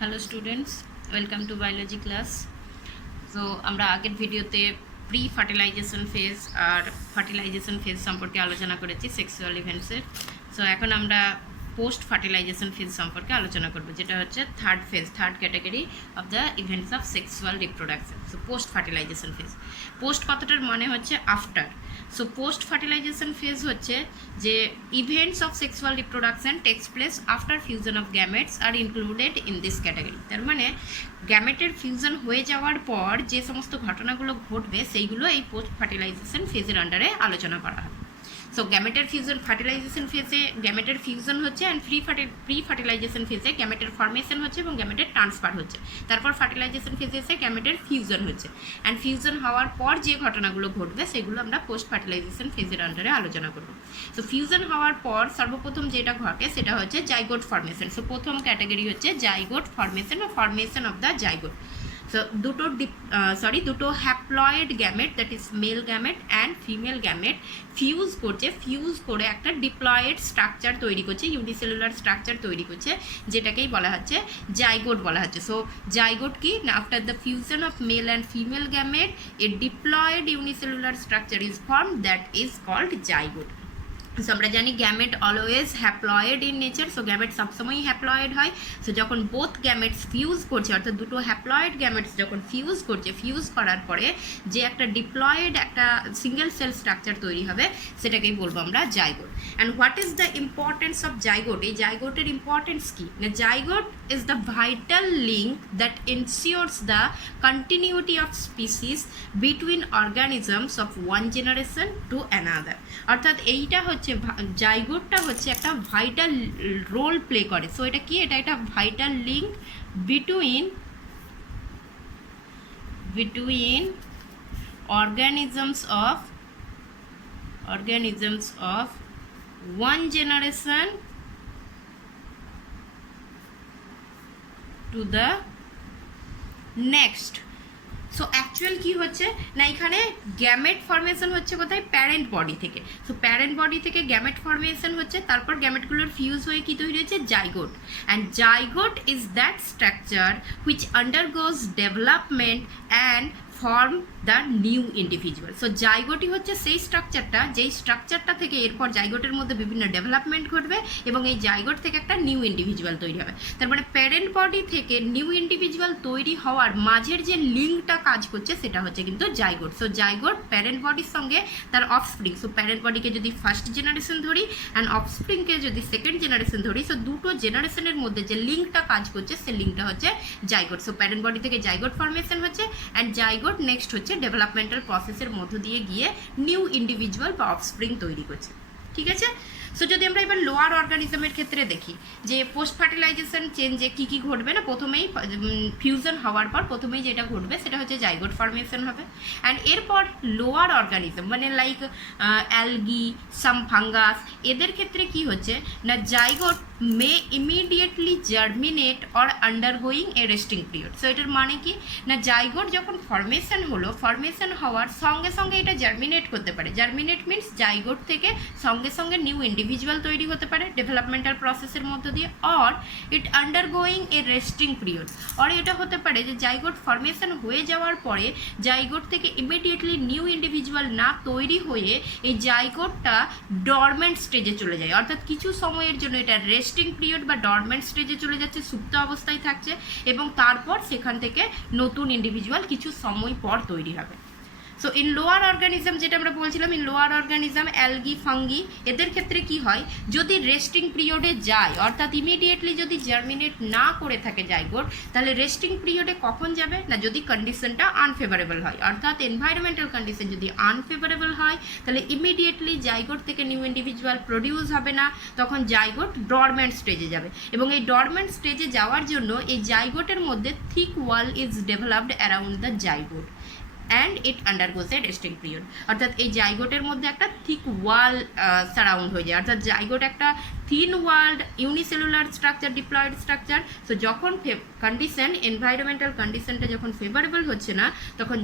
Hello students, welcome to biology class. So আমরা আগের ভিডিওতে প্রি ফার্টিলাইজেশন ফেজ আর fertilisation phase সম্পর্কে আলোচনা করেছি সেক্সুয়াল ইভেন্টসের। সো এখন আমরা পোস্ট ফার্টিলাইজেশন ফেজ সম্পর্কে আলোচনা করব, যেটা হচ্ছে third category of the events of sexual reproduction. So post fertilization phase, post কথাটার মানে হচ্ছে after. So post fertilization phase হচ্ছে যে events of sexual reproduction takes place after fusion of gametes are included in this category. তার মানে গ্যামেটের fusion হয়ে যাওয়ার পর যে সমস্ত ঘটনাগুলো ঘটবে সেইগুলো এই পোস্ট ফার্টিলাইজেশন ফেজের আন্ডারে আলোচনা করা হবে। সো গ্যামেটের ফিউশন ফার্টিলাইজেশন ফেজে গ্যামেটের ফিউশন হচ্ছে, অ্যান্ড প্রি ফার্টিলাইজেশন ফেজে গ্যামেটের ফর্মেশন হচ্ছে এবং গ্যামেটের ট্রান্সফার হচ্ছে। তারপর ফার্টিলাইজেশন ফেজে এসে গ্যামেটের ফিউশন হচ্ছে, অ্যান্ড ফিউশন হওয়ার পর যে ঘটনাগুলো ঘটবে সেগুলো আমরা পোস্ট ফার্টিলাইজেশন ফেজের আন্ডারে আলোচনা করব। সো ফিউশন হওয়ার পর সর্বপ্রথম যেটা ঘটে সেটা হচ্ছে জাইগোট ফর্মেশন। সো প্রথম ক্যাটাগরি হচ্ছে জাইগোট ফর্মেশন বা formation of the zygote. So দুটো haploid gamete, that is male gamete and female gamete fuse করে একটা ডিপ্লয়েড স্ট্রাকচার তৈরি করছে, ইউনিসেলুলার স্ট্রাকচার তৈরি করছে, যেটাকেই বলা হচ্ছে জাইগোট বলা হচ্ছে। সো জাইগোট কি না, after the fusion of male and female gamete a diploid unicellular structure is form, that is called zygote. So আমরা জানি gamete always haploid in nature. So gamete সবসময়ই হ্যাপ্লয়েড হয়। সো যখন both gametes fuse করছে, অর্থাৎ দুটো haploid gametes যখন fuse করছে, ফিউজ করার পরে যে একটা ডিপ্লয়েড একটা সিঙ্গেল সেল স্ট্রাকচার তৈরি হবে, সেটাকেই বলবো আমরা zygote. And what is the importance of zygote? এই জাইগোটের ইম্পর্টেন্স কী না, zygote is the vital link that ensures the continuity of species between organisms of one generation to another. অর্থাৎ এইটা হচ্ছে জাইগোটটা হচ্ছে একটা ভাইটাল রোল প্লে করে। সো এটা কি, এটা একটা vital link between organisms of one generation to the next. So actual কী হচ্ছে না, এখানে গ্যামেট ফর্মেশন হচ্ছে কোথায়, প্যারেন্ট বডি থেকে। সো প্যারেন্ট বডি থেকে গ্যামেট ফর্মেশন হচ্ছে, তারপর গ্যামেটগুলোর ফিউজ হয়ে কী তৈরি হচ্ছে, zygote. And zygote is that structure which undergoes development and form the new individual. So জাইগোটই হচ্ছে সেই স্ট্রাকচারটা, যেই স্ট্রাকচারটা থেকে এরপর জাইগোটের মধ্যে বিভিন্ন ডেভেলপমেন্ট ঘটবে এবং এই জাইগোট থেকে একটা নিউ ইন্ডিভিজুয়াল তৈরি হবে। তার মানে প্যারেন্ট বডি থেকে নিউ ইন্ডিভিজুয়াল তৈরি হওয়ার মাঝের যে লিঙ্কটা কাজ করছে সেটা হচ্ছে কিন্তু জাইগোট। সো জাইগোট প্যারেন্ট বডির সঙ্গে তার অফস্প্রিং, সো প্যারেন্ট বডিকে যদি ফার্স্ট জেনারেশন ধরি অ্যান্ড অফস্প্রিংকে যদি সেকেন্ড জেনারেশন ধরি, সো দুটো জেনারেশনের মধ্যে যে লিঙ্কটা কাজ করছে সে লিঙ্কটা হচ্ছে জাইগোট। সো প্যারেন্ট বডি থেকে জাইগোট ফর্মেশন হচ্ছে, অ্যান্ড জাইগোট নেক্সট হচ্ছে ডেভেলপমেন্টাল প্রসেসের মধ্য দিয়ে গিয়ে নিউ ইন্ডিভিজুয়াল বা অফস্প্রিং তৈরি করছে। ঠিক আছে। সো যদি আমরা এবার লোয়ার অর্গানিজমের ক্ষেত্রে দেখি যে পোস্ট ফার্টিলাইজেশন চেঞ্জে কী কী ঘটবে না, প্রথমেই ফিউশন হওয়ার পর প্রথমেই যেটা ঘটবে সেটা হচ্ছে জাইগোট ফর্মেশন হবে। অ্যান্ড এরপর লোয়ার অর্গানিজম মানে লাইক অ্যালগি, সাম ফাঙ্গাস, এদের ক্ষেত্রে কি হচ্ছে না, zygote May immediately germinate or undergoing A resting period. So এটার মানে কি না, জাইগোট যখন ফর্মেশন হলো, ফর্মেশন হওয়ার সঙ্গে সঙ্গে এটা জার্মিনেট করতে পারে। জার্মিনেট মিনস জাইগোট থেকে সঙ্গে সঙ্গে নিউ ইন্ডিভিজুয়াল তৈরি হতে পারে ডেভেলপমেন্টাল প্রসেসের মধ্য দিয়ে, or it undergoing A resting period. Or এটা হতে পারে যে জাইগোট ফর্মেশন হয়ে যাওয়ার পরে জাইগোট থেকে ইমিডিয়েটলি নিউ ইন্ডিভিজুয়াল না তৈরি হয়ে এই জাইগোটটা ডরমেন্ট স্টেজে চলে যায়, অর্থাৎ কিছু সময়ের জন্য এটা রেস্টিং পিরিয়ড বা ডরমেন্ট স্টেজে চলে যাচ্ছে, সুপ্ত অবস্থায় থাকছে, এবং তারপর সেখান থেকে নতুন ইন্ডিভিজুয়াল কিছু সময় পর তৈরি হবে। সো ইন লোয়ার অর্গানিজম যেটা আমরা বলছিলাম, in lower organism algae, fungi, এদের ক্ষেত্রে কি হয়, যদি রেস্টিং পিরিয়ডে যায়, অর্থাৎ ইমিডিয়েটলি যদি জার্মিনেট না করে থাকে জাইগোট, তাহলে রেস্টিং পিরিয়ডে কখন যাবে না, যদি কন্ডিশনটা আনফেভারেবল হয়, অর্থাৎ এনভায়রনমেন্টাল কন্ডিশন যদি আনফেভারেবল হয়, তাহলে ইমিডিয়েটলি জাইগোট থেকে নিউ ইন্ডিভিজুয়াল প্রডিউস হবে না, তখন জাইগোট ডরমেন্ট স্টেজে যাবে। এবং এই ডরমেন্ট স্টেজে যাওয়ার জন্য এই জাইগোটের মধ্যে thick wall is developed around the zygote and it আন্ডারগোজ A resting period. অর্থাৎ এই জাইগোটের মধ্যে একটা থিক ওয়াল সারাউন্ড হয়ে যায়, অর্থাৎ জাইগোট একটা thin world unicellular structure, diploid structure. So যখন কন্ডিশন, এনভায়রনমেন্টাল কন্ডিশনটা যখন ফেভারেবল হচ্ছে না, তখন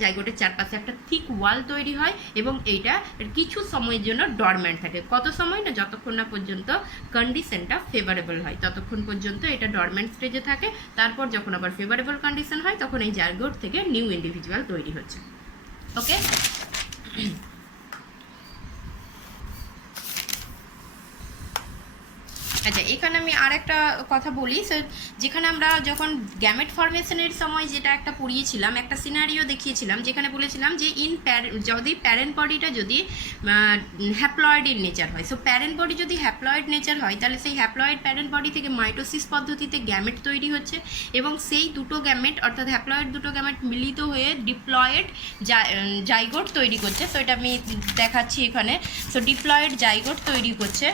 জাইগোটের চারপাশে একটা থিক ওয়াল তৈরি হয় এবং এইটা কিছু সময়ের জন্য ডরম্যান্ট থাকে। কত সময় না, যতক্ষণ না পর্যন্ত কন্ডিশনটা ফেভারেবল হয় ততক্ষণ পর্যন্ত এটা ডরম্যান্ট স্টেজে থাকে। তারপর যখন আবার ফেভারেবল কন্ডিশন হয় তখন এই জাইগোট থেকে নিউ ইন্ডিভিজুয়াল তৈরি হচ্ছে। ওকে, আচ্ছা এখানে আমি আর একটা কথা বলি। যেখানে আমরা যখন গ্যামেট ফরমেশনের সময় যেটা একটা পড়িয়েছিলাম, একটা সিনারিও দেখিয়েছিলাম, যেখানে বলেছিলাম যে যদি প্যারেন্ট বডিটা যদি হ্যাপ্লয়েড ইন নেচার হয়, সো প্যারেন্ট বডি যদি হ্যাপ্লয়েড নেচার হয় তাহলে সেই হ্যাপ্লয়েড প্যারেন্ট বডি থেকে মাইটোসিস পদ্ধতিতে গ্যামেট তৈরি হচ্ছে এবং সেই দুটো গ্যামেট অর্থাৎ হ্যাপ্লয়েড দুটো গ্যামেট মিলিত হয়ে ডিপ্লয়েড জাইগোট তৈরি করছে। সো এটা আমি দেখাচ্ছি এখানে। সো ডিপ্লয়েড জাইগোট তৈরি করছে।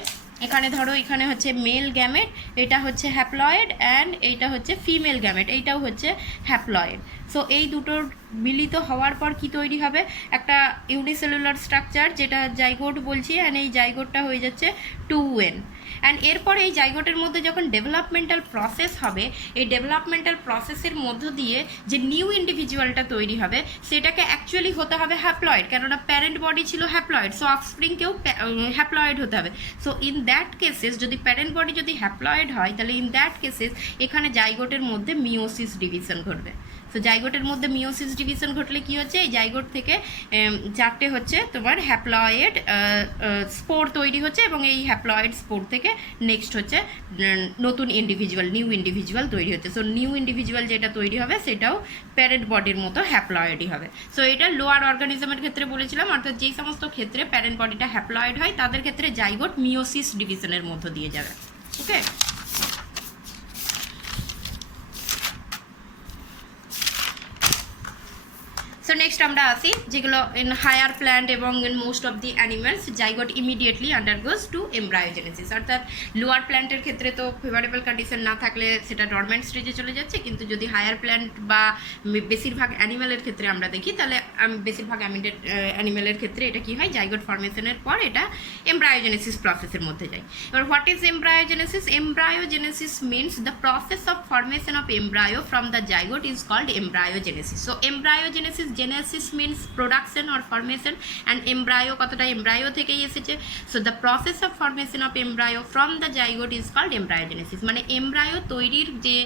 এখানে ধরো এখানে হচ্ছে মেল গ্যামেট, এটা হচ্ছে হ্যাপ্লয়েড, অ্যান্ড এইটা হচ্ছে ফিমেল গ্যামেট, এইটাও হচ্ছে হ্যাপ্লয়েড। সো এই দুটোর মিলিত হওয়ার পর কি তৈরি হবে, একটা ইউনিসেলুলার স্ট্রাকচার যেটা জাইগোট বলছি, অ্যান্ড এই জাইগোটটা হয়ে যাচ্ছে 2n। অ্যান্ড এরপর এই জাইগোটের মধ্যে যখন ডেভেলপমেন্টাল প্রসেস হবে, এই ডেভেলপমেন্টাল প্রসেসের মধ্য দিয়ে যে নিউ ইন্ডিভিজুয়ালটা তৈরি হবে সেটাকে অ্যাকচুয়ালি হতে হবে হ্যাপ্লয়েড, কেননা প্যারেন্ট বডি ছিল হ্যাপ্লয়েড, সো অফস্প্রিংকেও হ্যাপ্লয়েড হতে হবে। সো ইন দ্যাট কেসেস যদি প্যারেন্ট বডি যদি হ্যাপ্লয়েড হয় তাহলে ইন দ্যাট কেসেস এখানে জাইগোটের মধ্যে মিওসিস ডিভিশন ঘটবে। সো জাইগোটের মধ্যে মিওসিস ডিভিশন ঘটলে কি হচ্ছে, এই জাইগোট থেকে চারটে হচ্ছে তোমার হ্যাপ্লয়েড স্পোর তৈরি হচ্ছে এবং এই হ্যাপ্লয়েড স্পোর থেকে নেক্সট হচ্ছে নতুন ইন্ডিভিজুয়াল, নিউ ইন্ডিভিজুয়াল তৈরি হচ্ছে। সো নিউ ইন্ডিভিজুয়াল যেটা তৈরি হবে সেটাও প্যারেন্ট বডির মতো হ্যাপ্লয়েডই হবে। সো এটা লোয়ার অর্গানিজমের ক্ষেত্রে বলেছিলাম, অর্থাৎ যেই সমস্ত ক্ষেত্রে প্যারেন্ট বডিটা হ্যাপ্লয়েড হয় তাদের ক্ষেত্রে জাইগোট মিওসিস ডিভিশনের মধ্য দিয়ে যাবে। ওকে, সো নেক্সট আমরা আসি যেগুলো ইন হায়ার প্ল্যান্ট এবং in most of the animals zygote immediately undergoes to embryogenesis. অর্থাৎ লোয়ার প্ল্যান্টের ক্ষেত্রে তো ফেভারেবল কন্ডিশন না থাকলে সেটা ডরমেন্ট স্টেজে চলে যাচ্ছে, কিন্তু যদি হায়ার প্ল্যান্ট বা বেশিরভাগ অ্যানিমেলের ক্ষেত্রে আমরা দেখি তাহলে বেশিরভাগ অ্যানিমেলের ক্ষেত্রে এটা কি হয়, জাইগোট ফরমেশনের পর এটা এমব্রায়োজেনেসিস প্রসেসের মধ্যে যায়। এবার what is embryogenesis? Embryogenesis means the process of formation of embryo from the zygote is called embryogenesis. So embryogenesis, genesis means production or formation, and embryo কথাটা এমব্রায়ো থেকেই এসেছে। So the process of formation of embryo from the zygote is called embryogenesis. মানে embryo তৈরির যে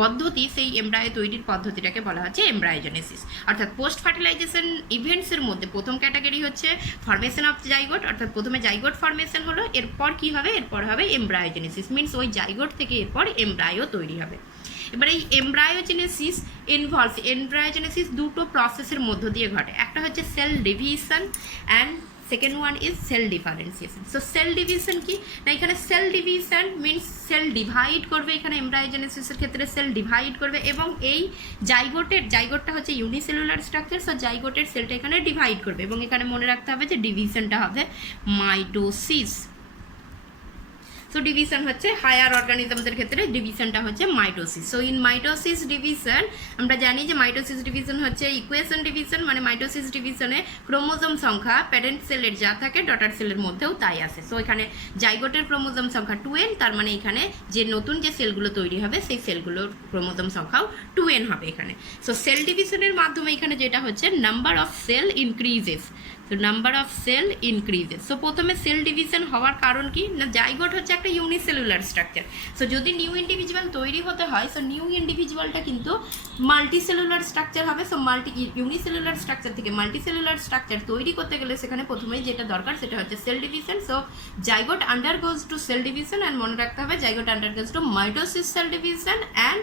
পদ্ধতি, সেই embryo তৈরির পদ্ধতিটাকে বলা হচ্ছে এমব্রায়োজেনেসিস। অর্থাৎ পোস্ট ফার্টিলাইজেশন ইভেন্টসের মধ্যে প্রথম ক্যাটাগরি হচ্ছে ফরমেশন অফ জাইগোট, অর্থাৎ প্রথমে জাইগোট ফরমেশন হলো, এরপর কি হবে, এরপর হবে এমব্রায়োজেনেসিস, মিনস ওই জাইগোট থেকে এরপর এমব্রায়ো তৈরি হবে। এবার এই এমব্রায়োজেনেসিস এমব্রায়োজেনেসিস দুটো প্রসেসের মধ্য দিয়ে ঘটে, একটা হচ্ছে cell division and second one is cell differentiation. So cell division কি না, এখানে cell division means cell divide করবে, এখানে এমব্রায়োজেনেসিসের ক্ষেত্রে সেল ডিভাইড করবে এবং এই জাইগোটটা হচ্ছে ইউনিসেলুলার স্ট্রাকচার, সো জাইগোটের সেলটা এখানে ডিভাইড করবে এবং এখানে মনে রাখতে হবে যে ডিভিশনটা হবে মাইটোসিস। সো ডিভিশন হচ্ছে হায়ার অর্গানিজমদের ক্ষেত্রে ডিভিশনটা হচ্ছে mitosis. So in mitosis division আমরা জানি যে মাইটোসিস ডিভিশন হচ্ছে ইকুয়েশন ডিভিশন, মানে মাইটোসিস ডিভিশনে ক্রোমোজোম সংখ্যা প্যারেন্ট সেলের যা থাকে ডটার সেলের মধ্যেও তাই আসে। সো এখানে জাইগোটের ক্রোমোজোম সংখ্যা 2n, তার মানে এখানে যে নতুন যে সেলগুলো তৈরি হবে সেই সেলগুলোর ক্রোমোজোম সংখ্যাও 2n হবে এখানে। সো সেল ডিভিশনের মাধ্যমে এখানে যেটা হচ্ছে নাম্বার অফ সেল ইনক্রিজেস, তো number of cell increases. So প্রথমে সেল ডিভিশন হওয়ার কারণ কি না, জাইগোট হচ্ছে একটা ইউনিসেলুলার স্ট্রাকচার। সো যদি নিউ ইন্ডিভিজুয়াল তৈরি হতে হয়, সো নিউ ইন্ডিভিজুয়ালটা কিন্তু মাল্টিসেলুলার স্ট্রাকচার হবে। সো ইউনিসেলুলার স্ট্রাকচার থেকে মাল্টিসেলুলার স্ট্রাকচার তৈরি করতে গেলে সেখানে প্রথমেই যেটা দরকার সেটা হচ্ছে cell division. So zygote undergoes to cell division, and মনে রাখতে হবে zygote undergoes to mitosis sell division, and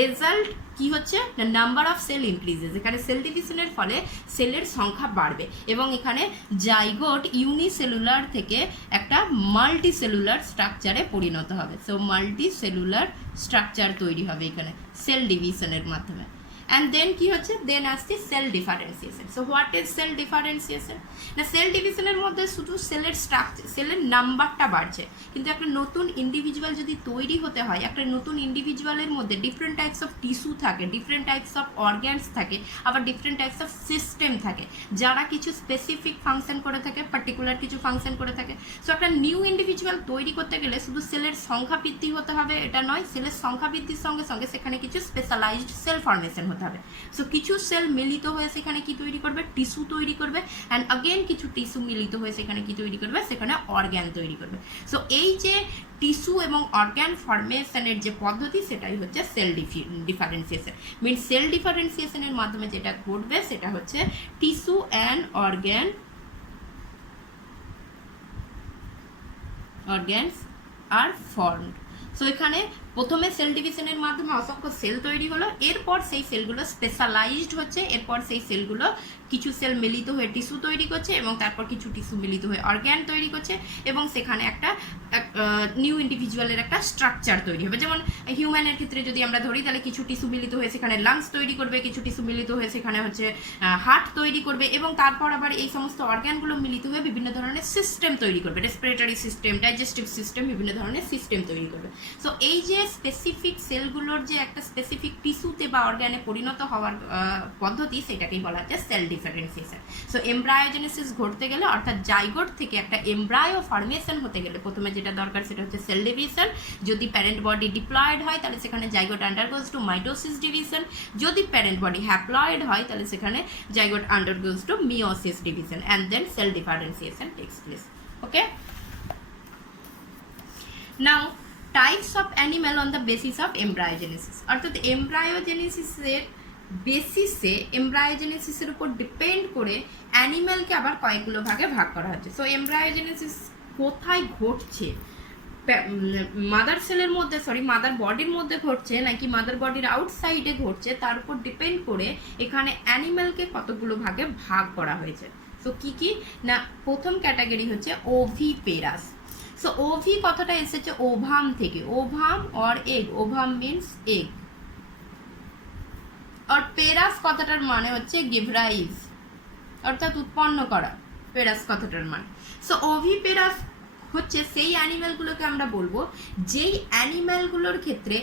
result কি হচ্ছে না, নাম্বার অফ সেল ইনক্রিজেস। এখানে সেল ডিভিশনের ফলে সেলের সংখ্যা বাড়বে এবং এখানে জাইগোট ইউনিসেলুলার থেকে একটা মাল্টিসেলুলার স্ট্রাকচারে পরিণত হবে। সো মাল্টিসেলুলার স্ট্রাকচার তৈরি হবে এখানে সেল ডিভিশনের মাধ্যমে। অ্যান্ড দেন কি হচ্ছে, দেন আসছে cell differentiation. So what is cell differentiation? না সেল ডিভিশনের মধ্যে শুধু সেলের স্ট্রাকচার, সেলের নাম্বারটা বাড়ছে, কিন্তু একটা নতুন ইন্ডিভিজুয়াল যদি তৈরি হতে হয়, একটা নতুন ইন্ডিভিজুয়ালের মধ্যে ডিফারেন্ট টাইপস অফ টিস্যু থাকে, ডিফারেন্ট টাইপস অফ অর্গ্যানস থাকে, আবার ডিফারেন্ট টাইপস অফ সিস্টেম থাকে, যারা কিছু স্পেসিফিক ফাংশন করে থাকে, পার্টিকুলার কিছু ফাংশন করে থাকে। সো একটা নিউ ইন্ডিভিজুয়াল তৈরি করতে গেলে শুধু সেলের সংখ্যা বৃদ্ধি হতে হবে এটা নয়, সেলের সংখ্যা বৃদ্ধির সঙ্গে সঙ্গে সেখানে কিছু স্পেশালাইজড সেল ফর্মেশন হতে হবে। সো কিছু সেল মিলিত হয়ে সেখানে কি তৈরি করবে, টিস্যু তৈরি করবে, অ্যান্ড আগেন কিছু টিস্যু মিলিত হয়ে সেখানে কি তৈরি করবে, সেখানে অর্গ্যান তৈরি করবে। সো এই যে টিস্যু এবং অর্গ্যান ফর্মেশনের যে পদ্ধতি, সেটাই হচ্ছে সেল ডিফারেন্সিয়েশন। মিনস সেল ডিফারেন্সিয়েশনের মাধ্যমে যেটা ঘটবে সেটা হচ্ছে tissue and organs are formed. So এখানে প্রথমে সেল ডিভিশনের মাধ্যমে অসংখ্য সেল তৈরি হলো, এরপর সেই সেলগুলো স্পেশালাইজড হচ্ছে, এরপর সেই সেলগুলো কিছু সেল মিলিত হয়ে টিস্যু তৈরি করছে, এবং তারপর কিছু টিস্যু মিলিত হয়ে অর্গ্যান তৈরি করছে, এবং সেখানে একটা নিউ ইন্ডিভিজুয়ালের একটা স্ট্রাকচার তৈরি হবে। যেমন হিউম্যানের ক্ষেত্রে যদি আমরা ধরি, তাহলে কিছু টিস্যু মিলিত হয়ে সেখানে লাংস তৈরি করবে, কিছু টিস্যু মিলিত হয়ে সেখানে হচ্ছে হার্ট তৈরি করবে, এবং তারপর আবার এই সমস্ত অর্গ্যানগুলো মিলিত হয়ে বিভিন্ন ধরনের সিস্টেম তৈরি করবে, রেসপিরেটরি সিস্টেম, ডাইজেস্টিভ সিস্টেম, বিভিন্ন ধরনের সিস্টেম তৈরি করবে। সো এই যে স্পেসিফিক সেলগুলোর যে একটা স্পেসিফিক টিস্যুতে বা অর্গ্যানে পরিণত হওয়ার পদ্ধতি, সেটাকেই বলা হচ্ছে সেল ডিফারেন্সিয়েশন। সো এমব্রায়োজেনেসিস ঘটতে গেলে, অর্থাৎ জাইগোট থেকে একটা এমব্রায়ো ফর্মেশন হতে গেলে প্রথমে যেটা দরকার সেটা হচ্ছে সেল ডিভিশন। যদি প্যারেন্ট বডি ডিপ্লয়েড হয় তাহলে সেখানে zygote undergoes to mitosis division, যদি প্যারেন্ট বডি হ্যাপ্লয়েড হয় তাহলে সেখানে zygote undergoes to meiosis division, and then cell differentiation takes place. Okay, now types of animal on the basis of embryogenesis, অর্থাৎ এমব্রায়োজেনেসিসের বেসিসে, এমব্রায়োজেনেসিসের উপর ডিপেন্ড করে অ্যানিম্যালকে আবার কয়েকগুলো ভাগে ভাগ করা হচ্ছে। সো এমব্রায়োজেনেসিস কোথায় ঘটছে, মাদার সেলের মধ্যে, মাদার বডির মধ্যে ঘটছে নাকি মাদার বডির আউটসাইডে ঘটছে, তার উপর ডিপেন্ড করে এখানে অ্যানিম্যালকে কতগুলো ভাগে ভাগ করা হয়েছে। সো কি কি না, প্রথম ক্যাটাগরি হচ্ছে ওভিপেরাস। সো ওভি কথাটা এসেছে ওভাম থেকে, ovum or egg, ovum means egg, আর পেরাস কথাটার মানে হচ্ছে গিভ রাইজ, অর্থাৎ উৎপন্ন করা, পেরাস কথাটার মানে। সো ওভিপেরাস হচ্ছে সেই অ্যানিম্যালগুলোকে আমরা বলবো যেই অ্যানিম্যালগুলোর ক্ষেত্রে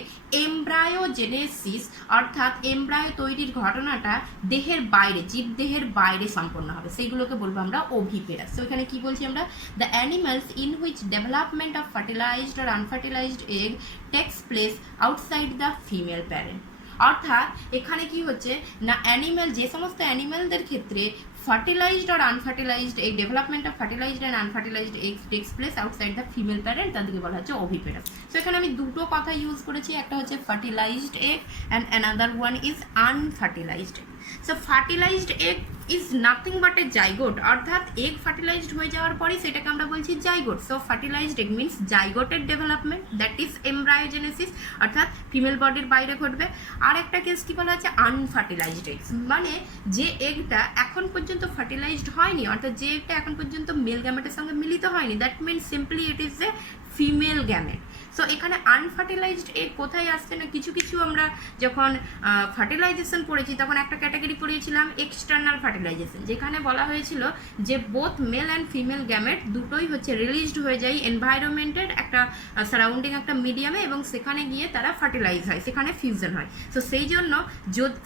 এমব্রায়োজেনেসিস, অর্থাৎ এমব্রায়ো তৈরির ঘটনাটা দেহের বাইরে, জীবদেহের বাইরে সম্পন্ন হবে, সেইগুলোকে বলবো আমরা ওভিপেরাস। তো এখানে কি বলছি আমরা, the animals in which development of fertilised আর unfertilised egg takes place outside the female parent. অর্থাৎ এখানে কি হচ্ছে না, অ্যানিম্যাল, যে সমস্ত অ্যানিম্যালদের ক্ষেত্রে ফার্টিলাইজড আর আনফার্টিলাইজড এই development of fertilised and unfertilised egg takes place outside the female parent, তাদেরকে বলা হচ্ছে ওভিপেরাস। সো এখানে আমি দুটো কথা ইউজ করেছি, একটা হচ্ছে fertilised egg and another one is unfertilised egg. So fertilised egg is nothing but a zygote, অর্থাৎ এগ ফার্টিলাইজড হয়ে যাওয়ার পরই সেটাকে আমরা বলছি zygote. So fertilised egg means জাইগোটের ডেভেলপমেন্ট, দ্যাট ইজ এমব্রায়োজেনেসিস, অর্থাৎ ফিমেল বডির বাইরে ঘটবে। আর একটা কেস কি বলা হচ্ছে আনফার্টিলাইজড এগ, মানে যে এগটা এখন পর্যন্ত ফার্টিলাইজড হয়নি, অর্থাৎ যে এগটা এখন পর্যন্ত মেল গ্যামেটের সঙ্গে মিলিত হয়নি, that means simply it is a female gamete. So এখানে আনফার্টিলাইজড এগ কোথায় আসছে না, কিছু কিছু আমরা যখন ফার্টিলাইজেশন পড়েছি তখন একটা ক্যাটাগরি পড়িয়েছিলাম এক্সটার্নাল ফার্টিলাইজেশন, যেখানে বলা হয়েছিল যে both mail and female gamete দুটোই হচ্ছে রিলিজড হয়ে যায় এনভায়রনমেন্টের একটা সারাউন্ডিং একটা মিডিয়ামে, এবং সেখানে গিয়ে তারা ফার্টিলাইজ হয়, সেখানে ফিউশন হয়। সো সেই জন্য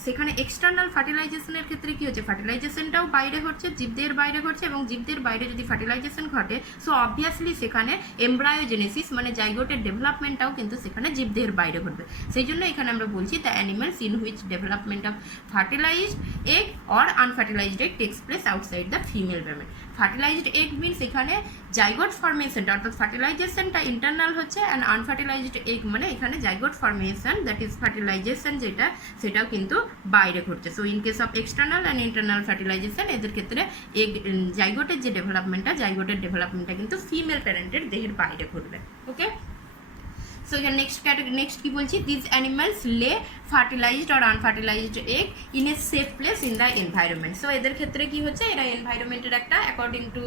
সেখানে এক্সটার্নাল ফার্টিলাইজেশনের ক্ষেত্রে কী হচ্ছে, ফার্টিলাইজেশনটাও বাইরে ঘটছে, জীবদের বাইরে ঘটছে, এবং জীবদের বাইরে যদি ফার্টিলাইজেশন ঘটে, সো অবভিয়াসলি সেখানে এমব্রায়োজেনেসিস মানে জাইগোটের ডেভেলপমেন্টটাও কিন্তু সেখানে জীবদেহের বাইরে ঘটবে। সেই জন্য এখানে আমরা বলছি the animals in which development of fertilised egg or unfertilised egg takes place outside the female parent. Fertilised egg means এখানে জাইগোট ফর্মেশনটা, অর্থাৎ ফার্টিলাইজেশনটা ইন্টারনাল হচ্ছে, অ্যান্ড আনফার্টিলাইজড এগ মানে এখানে zygote formation, that is fertilisation যেটা, সেটাও কিন্তু বাইরে ঘটছে। So in case of external and internal fertilisation, এদের ক্ষেত্রে এগ জাইগোটের যে ডেভেলপমেন্টটা, জাইগোটের ডেভেলপমেন্টটা কিন্তু ফিমেল প্যারেন্টের দেহের বাইরে ঘটবে। ওকে, সো এখানে নেক্সট কি বলছি, this animals lay fertilised or unfertilised egg in a safe place in the environment. So এদের ক্ষেত্রে কি হচ্ছে, এরা এনভায়রনমেন্টের একটা অ্যাকর্ডিং টু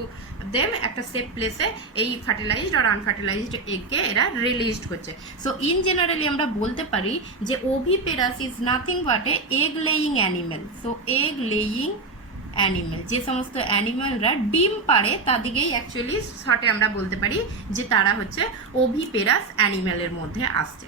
দেম একটা সেফ প্লেসে এই ফার্টিলাইজড অর আনফার্টিলাইজড এগকে এরা রিলিজড করছে। সো ইন জেনারেলি আমরা বলতে পারি যে oviparous is nothing but a egg laying animal. So egg laying animal, যে সমস্ত অ্যানিমেলরা ডিম পাড়ে তাদেরকেই অ্যাকচুয়ালি শর্টে আমরা বলতে পারি যে তারা হচ্ছে ওভিপেরাস অ্যানিমেলের মধ্যে আসছে।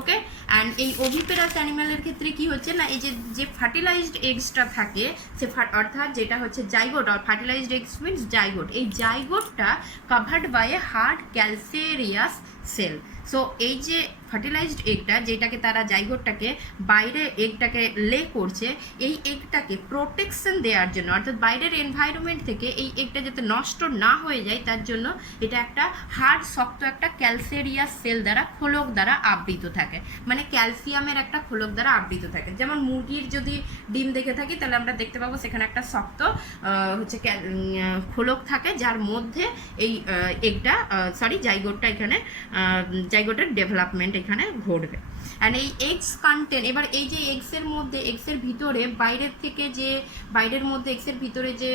ওকে, অ্যান্ড এই ওভিপেরাস অ্যানিমেলের ক্ষেত্রে কি হচ্ছে না, এই যে ফার্টিলাইজড এগসটা থাকে সে অর্থাৎ যেটা হচ্ছে জাইগোট, আর ফার্টিলাইজড এগস মিনস জাইগোট, এই জাইগোটটা covered by a hard calcareous shell. So এই যে ফার্টিলাইজড এগটা, যেটাকে তারা জাইগোটটাকে বাইরে এগটাকে লে করছে, এই এগটাকে প্রোটেকশন দেওয়ার জন্য, অর্থাৎ বাইরের এনভায়রনমেন্ট থেকে এই এগটা যাতে নষ্ট না হয়ে যায় তার জন্য এটা একটা হার্ড শক্ত একটা ক্যালসেরিয়াস সেল দ্বারা, খোলক দ্বারা আবৃত থাকে, মানে ক্যালসিয়ামের একটা খোলক দ্বারা আবৃত থাকে। যেমন মুরগির যদি ডিম দেখে থাকি তাহলে আমরা দেখতে পাবো সেখানে একটা শক্ত হচ্ছে খোলক থাকে যার মধ্যে এই এগটা জাইগোটটা এখানে জাইগোটের ডেভেলপমেন্ট এখানে ঘটবে। অ্যান্ড এই এগস কন্টেন্ট, এবার এই যে এগসের মধ্যে এগসের ভিতরে বাইরের মধ্যে এগসের ভিতরে যে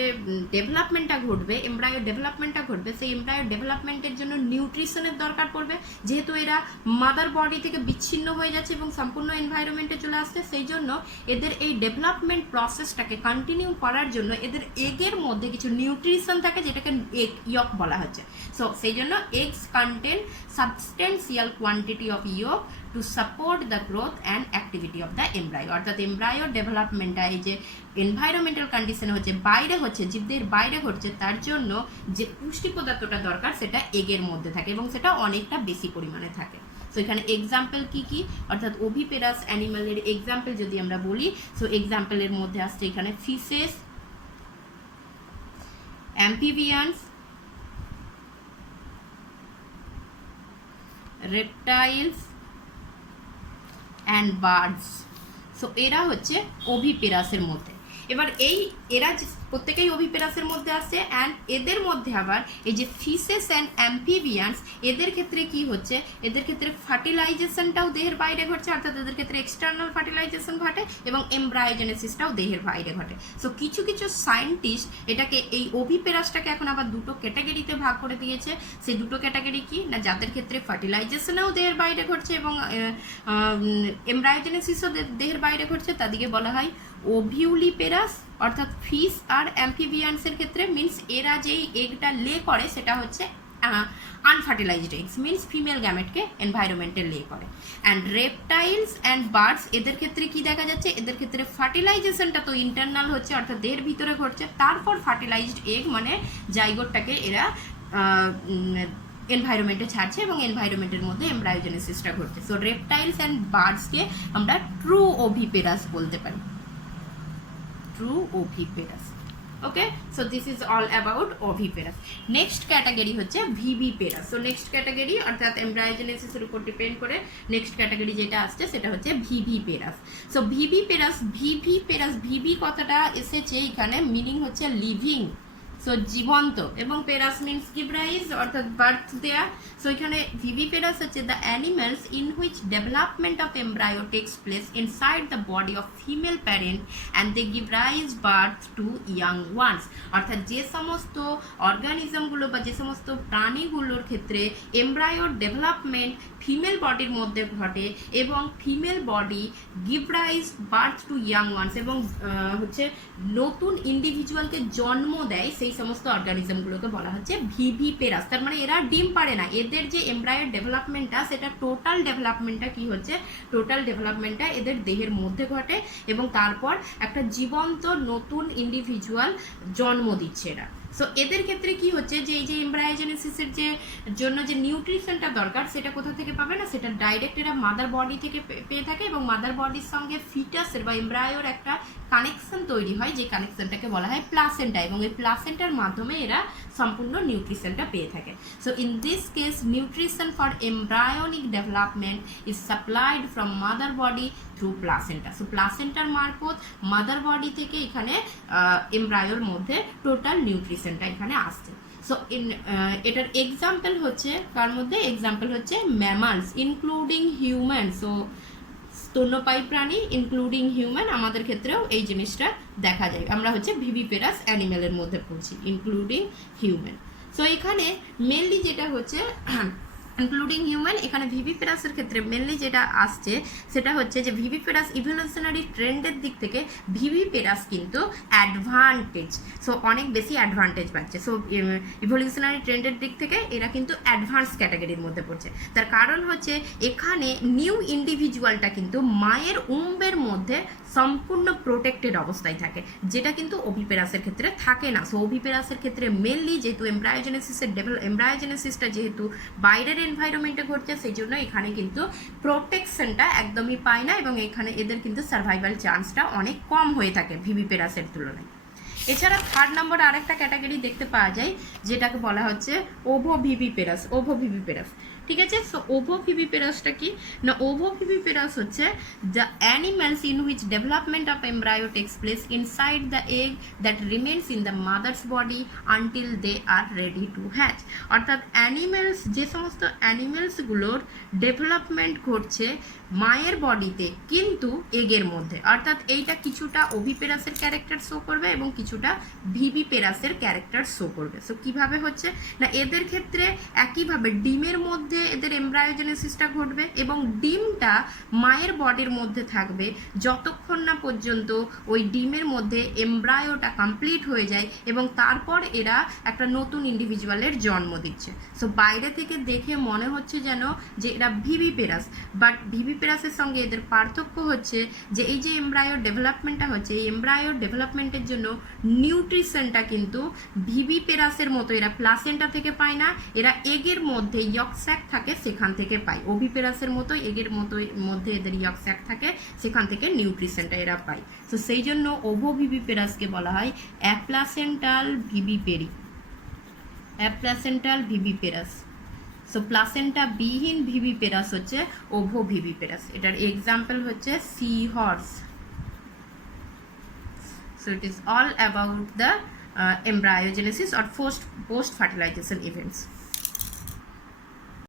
ডেভেলপমেন্টটা ঘটবে, এমব্রায়ো ডেভেলপমেন্টটা ঘটবে, সেই এমব্রায়ো ডেভেলপমেন্টের জন্য নিউট্রিশনের দরকার পড়বে, যেহেতু এরা মাদার বডি থেকে বিচ্ছিন্ন হয়ে যাচ্ছে এবং সম্পূর্ণ এনভায়রনমেন্টে চলে আসছে। সেই জন্য এদের এই ডেভেলপমেন্ট প্রসেসটাকে কন্টিনিউ করার জন্য এদের এগের মধ্যে কিছু নিউট্রিশন থাকে যেটাকে এগ ইয়ক বলা হচ্ছে। সো সেই জন্য eggs contain substantial quantity of yolk to support the growth and activity of the embryo. অর্থাৎ এমব্রায়ো ডেভেলপমেন্টটা এই যে এনভায়রনমেন্টাল কন্ডিশনে হচ্ছে, বাইরে হচ্ছে, জীবদের বাইরে ঘটছে, তার জন্য যে পুষ্টি পদার্থটা দরকার সেটা এগের মধ্যে থাকে এবং সেটা অনেকটা বেশি পরিমাণে থাকে। সো এখানে এক্সাম্পল কি কি, অর্থাৎ ওভিপেরাস অ্যানিমালের এক্সাম্পল যদি আমরা বলি, সো এক্সাম্পলের মধ্যে আসছে এখানে fishes, amphibians, reptiles and birds। So এরা হচ্ছে ওভিপেরাসের মধ্যে। এবার এরা প্রত্যেকেই ওভিপেরাসের মধ্যে আসছে, অ্যান্ড এদের মধ্যে আবার এই যে ফিশেস অ্যান্ড অ্যাম্ফিবিয়ান্স, এদের ক্ষেত্রে কি হচ্ছে, এদের ক্ষেত্রে ফার্টিলাইজেশনটাও দেহের বাইরে ঘটছে, অর্থাৎ এদের ক্ষেত্রে এক্সটার্নাল ফার্টিলাইজেশন ঘটে এবং এমব্রায়োজেনেসিসটাও দেহের বাইরে ঘটে। সো কিছু কিছু সায়েন্টিস্ট এটাকে এই ওভিপেরাসটাকে এখন আবার দুটো ক্যাটাগরিতে ভাগ করে দিয়েছে। সেই দুটো ক্যাটাগরি কি না, যাদের ক্ষেত্রে ফার্টিলাইজেশনেও দেহের বাইরে ঘটছে এবং এমব্রায়োজেনেসিসও দেহের বাইরে ঘটছে, তাদেরকে বলা হয় ওভিউলিপেরাস। অর্থাৎ ফিশ আর অ্যাম্ফিবিয়ান্সের ক্ষেত্রে মিনস এরা যেই এগটা লে করে সেটা হচ্ছে আনফার্টিলাইজড এগস, মিনস ফিমেল গ্যামেটকে এনভায়রনমেন্টে লে করে। অ্যান্ড রেপটাইলস অ্যান্ড বার্ডস, এদের ক্ষেত্রে কি দেখা যাচ্ছে, এদের ক্ষেত্রে ফার্টিলাইজেশনটা তো ইন্টারনাল হচ্ছে, অর্থাৎ দেহের ভিতরে ঘটছে, তারপর ফার্টিলাইজড এগ মানে জাইগোটটাকে এরা এনভায়রনমেন্টে ছাড়ছে এবং এনভায়রনমেন্টের মধ্যে এমব্রায়োজেনেসিসটা ঘটছে। সো রেপটাইলস অ্যান্ড বার্ডসকে আমরা ট্রু ওভিপেরাস বলতে পারি, true oviparous। okay, so this is all about oviparous। next category হচ্ছে viviparous। so next category অর্থাৎ embryogenesis এর উপর ডিপেন্ড করে next category যেটা আসছে সেটা হচ্ছে viviparous। so viviparous ভিভি কথাটা এসেছে এখানে, মিনিং হচ্ছে লিভিং, সো জীবন্ত, এবং পেরাস মিনস গিভ রাইজ অর্থাৎ বার্থ দেয়া। সো এখানে ভিভিপেরাস হচ্ছে the animals in which development of embryo takes place inside the body of female parent and they give rise birth to young ones. অর্থাৎ যে সমস্ত অর্গানিজমগুলো বা যে সমস্ত প্রাণীগুলোর ক্ষেত্রে এমব্রায়োর ডেভেলপমেন্ট ফিমেল বডির মধ্যে ঘটে এবং female body give rise birth to young once, এবং হচ্ছে নতুন ইন্ডিভিজুয়ালকে জন্ম দেয়, সেই সমস্ত অর্গানিজমগুলোকে বলা হচ্ছে ভিভিপেরাস। তার মানে এরা ডিম পারে না, এদের যে এমব্রায়োর ডেভেলপমেন্টটা সেটা টোটাল ডেভেলপমেন্টটা কি হচ্ছে, টোটাল ডেভেলপমেন্টটা এদের দেহের মধ্যে ঘটে এবং তারপর একটা জীবন্ত নতুন ইন্ডিভিজুয়াল জন্ম দিচ্ছে এরা। সো এদের ক্ষেত্রে কি হচ্ছে যে এই যে এমব্রায়োজেনেসিসের যে জন্য যে নিউট্রিশনটা দরকার সেটা কোথা থেকে পাবে না, সেটা ডাইরেক্ট এরা মাদার বডি থেকে পেয়ে থাকে এবং মাদার বডির সঙ্গে ফিটাসের বা এমব্রায়োর একটা কানেকশন তৈরি হয়, যে কানেকশনটাকে বলা হয় প্লাসেন্টা, এবং এই প্লাসেন্টার মাধ্যমে এরা সম্পূর্ণ নিউট্রিশনটা পেয়ে থাকে। So in this case nutrition for embryonic development is supplied from mother body through placenta. So প্লাসেন্টার মারফত মাদার বডি থেকে এখানে এমব্রায়োর মধ্যে টোটাল নিউট্রিশনটা এখানে আসছে। সো এটার এক্সাম্পল হচ্ছে কার মধ্যে, এক্সাম্পল হচ্ছে ম্যামালস ইনক্লুডিং হিউম্যান। সো স্তন্যপায়ী প্রাণী ইনক্লুডিং হিউম্যান, আমাদের ক্ষেত্রেও এই জিনিসটা দেখা যায়। আমরা হচ্ছে ভিভিপেরাস অ্যানিম্যালের মধ্যে পড়ছি, ইনক্লুডিং হিউম্যান। সো এখানে মেনলি যেটা হচ্ছে ইনক্লুডিং হিউম্যান, এখানে ভিভিপেরাসের ক্ষেত্রে মেনলি যেটা আসছে সেটা হচ্ছে যে ভিভিপেরাস ইভলিউশনারি ট্রেন্ডের দিক থেকে ভিভিপেরাস কিন্তু অ্যাডভান্টেজ, সো অনেক বেশি অ্যাডভান্টেজ পাচ্ছে। সো ইভলিউশনারি ট্রেন্ডের দিক থেকে এরা কিন্তু অ্যাডভান্স ক্যাটাগরির মধ্যে পড়ছে। তার কারণ হচ্ছে এখানে নিউ ইন্ডিভিজুয়ালটা কিন্তু মায়ের উম্বের মধ্যে সম্পূর্ণ প্রোটেক্টেড অবস্থায় থাকে, যেটা কিন্তু ওভিপেরাসের ক্ষেত্রে থাকে না। সো ওভিপেরাসের ক্ষেত্রে মেনলি যেহেতু এমব্রায়োজেনেসিসটা যেহেতু বাইরের এনভায়রনমেন্টে ঘটছে, সেই জন্য এখানে কিন্তু প্রোটেকশনটা একদমই পায় না, এবং এখানে এদের কিন্তু সার্ভাইভাল চান্সটা অনেক কম হয়ে থাকে ভিভিপেরাসের তুলনায়। এছাড়া 3rd নম্বর আরেকটা ক্যাটাগরি দেখতে পাওয়া যায়, যেটাকে বলা হচ্ছে ওভোভিভিপেরাস। ঠিক আছে। সো ওভোভিভিপেরাসটা কি না, ওভোভিভিপেরাস হচ্ছে the animals in which development of embryo takes place inside the egg that remains in the mother's body until they are ready to hatch. অর্থাৎ অ্যানিম্যালস, যে সমস্ত অ্যানিম্যালসগুলোর ডেভেলপমেন্ট ঘটছে মায়ের বডিতে কিন্তু এগের মধ্যে, অর্থাৎ এইটা কিছুটা ওভিপেরাসের ক্যারেক্টার শো করবে এবং কিছুটা ভিভিপেরাসের ক্যারেক্টার শো করবে। সো কীভাবে হচ্ছে না, এদের ক্ষেত্রে একইভাবে ডিমের মধ্যে এদের এমব্রায়োজেনেসিসটা ঘটবে এবং ডিমটা মায়ের বডির মধ্যে থাকবে যতক্ষণ না পর্যন্ত ওই ডিমের মধ্যে এমব্রায়োটা কমপ্লিট হয়ে যায়, এবং তারপর এরা একটা নতুন ইন্ডিভিজুয়ালের জন্ম দিচ্ছে। সো বাইরে থেকে দেখে মনে হচ্ছে যেন যে এরা ভিভিপেরাস, বাট ভিভিপেরাসের সঙ্গে এদের পার্থক্য হচ্ছে যে এই যে এমব্রায়োর ডেভেলপমেন্টটা হচ্ছে, এই এমব্রায়োর ডেভেলপমেন্টের জন্য নিউট্রিশনটা কিন্তু ভিভিপেরাসের মতো এরা প্লাসেন্টা থেকে পায় না, এরা এগের মধ্যে ইয়ক স্যাক থাকে সেখান থেকে পায়। ওভিপেরাসের মতো এগের মধ্যে এদের ইয়ক স্যাক থাকে, সেখান থেকে নিউট্রিশনটা এরা পায়। তো সেই জন্য ওভোভিভিপেরাসকে বলা হয় অ্যাপ্লাসেন্টাল ভিভিপেরাস। সো প্লাসেন্টা বিহীন ভিভিপেরাস হচ্ছে ওভোভিভিপেরাস। এটার এক্সাম্পল হচ্ছে sea horse. So it is all about the embryogenesis or post fertilization events.